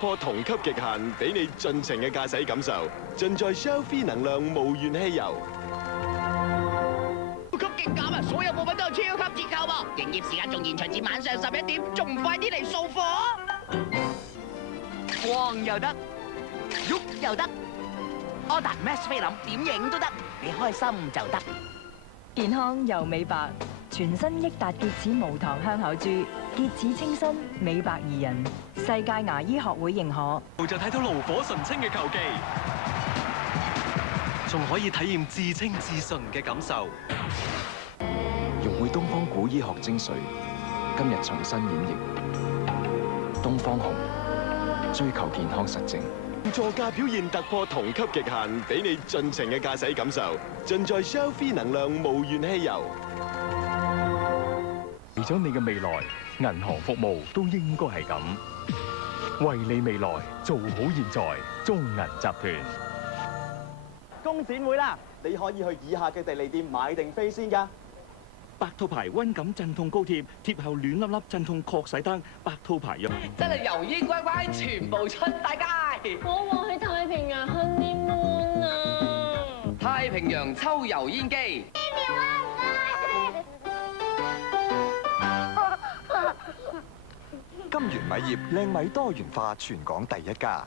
破同級極限，俾你盡情嘅駕駛感受，盡在 Shell V 能量無鉛汽油。超級勁減啊！所有部分都有超級折扣喎，營業時間仲延長至晚上11點，仲唔快啲嚟掃貨？光又得，喐又得，Order Max 菲林點影都得，你開心就得。健康又美白，全新益達潔齒無糖香口珠，潔齒清新，美白怡人，世界牙醫學會認可。就睇到爐火純青嘅球技，仲可以體驗至清至純嘅感受。融匯東方古醫學精髓，今日重新演繹東方紅，追求健康實證。座駕表現突破同級極限，俾你盡情嘅駕駛感受，盡在 Shell V 能量無鉛汽油。為咗你嘅未來，銀行服務都應該係咁。為你未來做好現在，中銀集團。工展會啦，你可以去以下嘅地利店買定飛先㗎。百套牌溫感鎮痛膏貼，貼後暖粒粒鎮痛確洗單，百套牌藥。真係油煙乖乖，全部出大街。我去太平洋 honeymoon 啊！太平洋抽油煙機。金源米業靚米多元化，全港第一家。